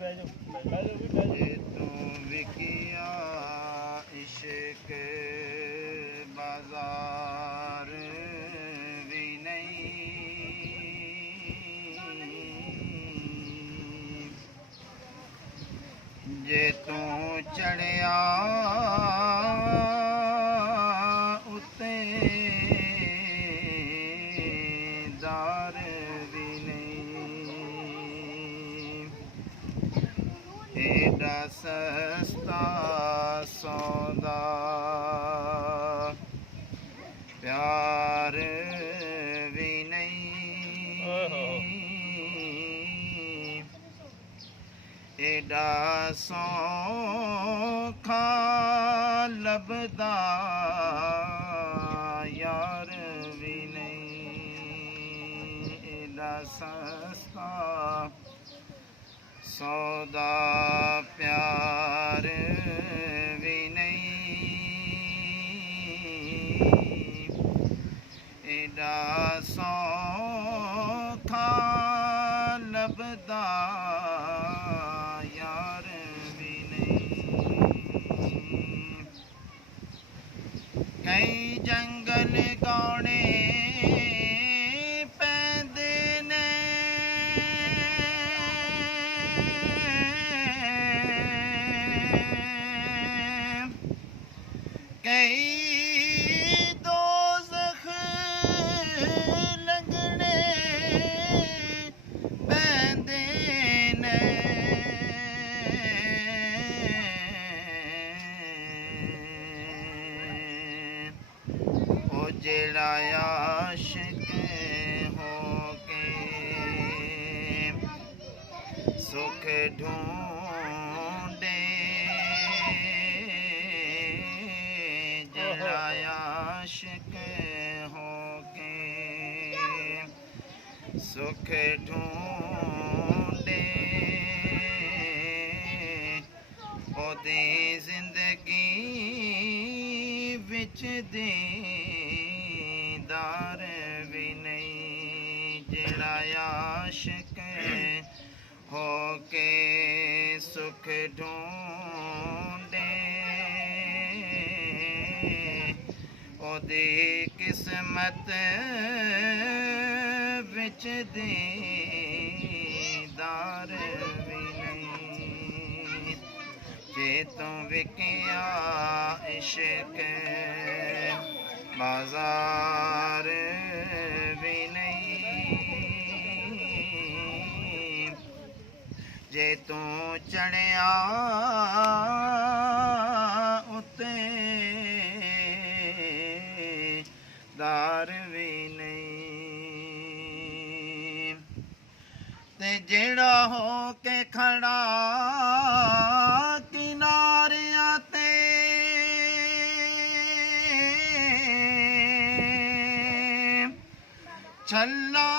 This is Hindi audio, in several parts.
जे तू विकिया इश्क बाजार भी नहीं, जे तू चढ़िया उत्ते दार भी नहीं, एडा सस्ता सौदा प्यार भी नहीं, एडा सौखा लभदा यार भी नहीं, एडा सस्ता सौदा प्यार भी नहीं, एडा सौखा लभदा यार भी नहीं। कई जंगल गौने पैंदे ने, कई दोज़ख लगने पैंदे ने, ओ जेड़ा आशिक हो के सुख ढूंढे, जेड़ा आशिक हो के सुख ढूंढे, ओदी जिंदगी विच दीदार भी नहीं, जेड़ा आशिक हो के सुख ढूंढे, ओदी किस्मत विच दीदार भी नहीं, जे तू विकिया इश्क बाजार भी नहीं, जे तू चढ़िया उत्ते दार भी नहीं, ते जेड़ा हो के खड़ा किनारियां ते, छल्ला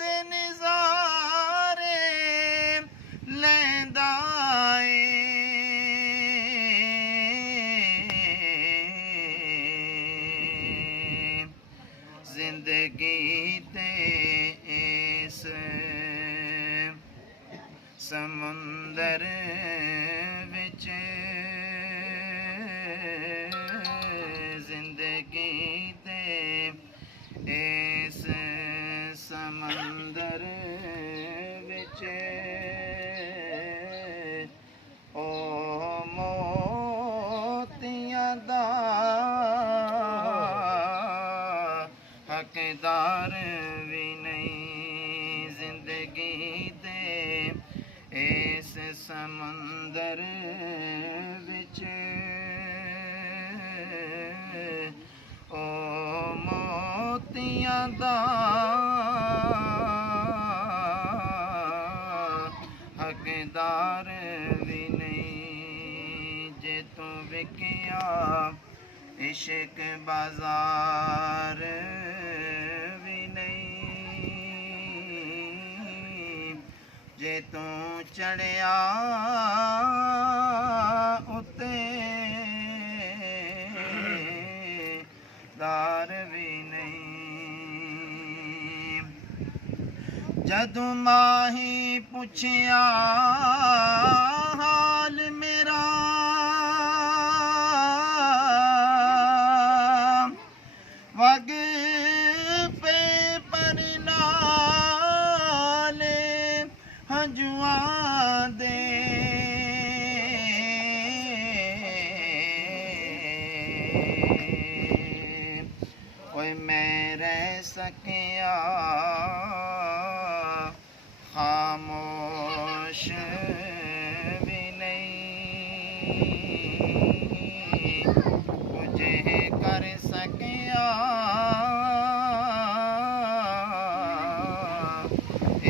दे नज़ारे लैंदा ए, जिंदगी ते इस समुंदर विच, जिंदगी ते इस समंदर विच, ओ मोतियां दा हकदार भी नहीं, जिंदगी दे इस समंदर विच, ओ मोतियां दा हकदार भी नहीं, जे तू विकिया इश्क बाजार भी नहीं, जे तू चढ़िया उत्ते दार भी नहीं, जदों माही पुछिया हाल मेरा वग पे पर नाले हंजुआं दे ओए मैं रह सकिया खामोश भी नहीं मुझे कर सकिया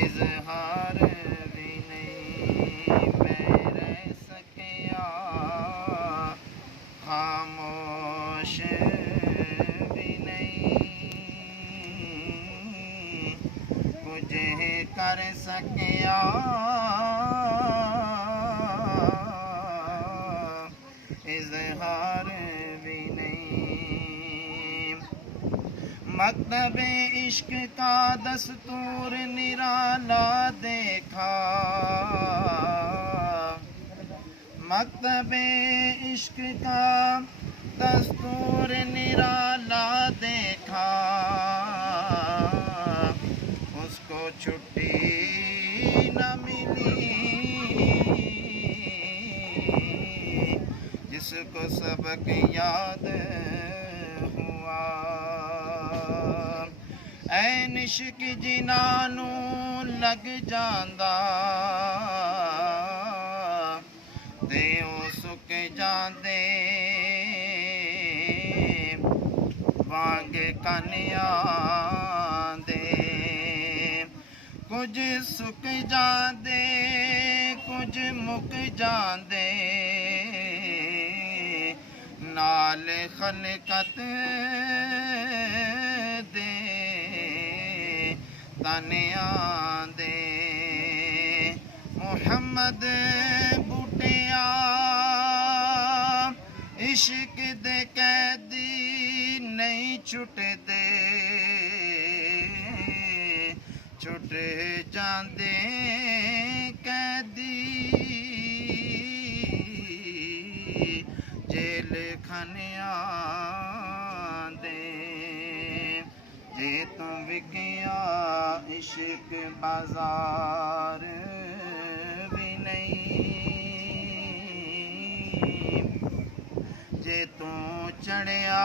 इजहार भी नहीं मैं रह सकिया खामोश भी नहीं मुझे कर सकिया इजहार भी नहीं मकतबे इश्क का दस्तूर निराला देखा मकतबे इश्क का दस्तूर निराला देखा उसको छुट्टी न मिली जिसको सबक याद हुआ ऐन इश्क जिन्हां नूं लग जांदा ते ओ सुक जांदे वांग कन्यां दे कुछ सुक जांदे कुछ मुक जांदे नाल खलकत दे तनियां दे मुहम्मद बूटिया इश्क दे कैदी नहीं छुटदे छुट जांदे कैदी जेल खानियां दे जे तू विकिया इश्क बाजार भी नहीं जे तू चढ़िया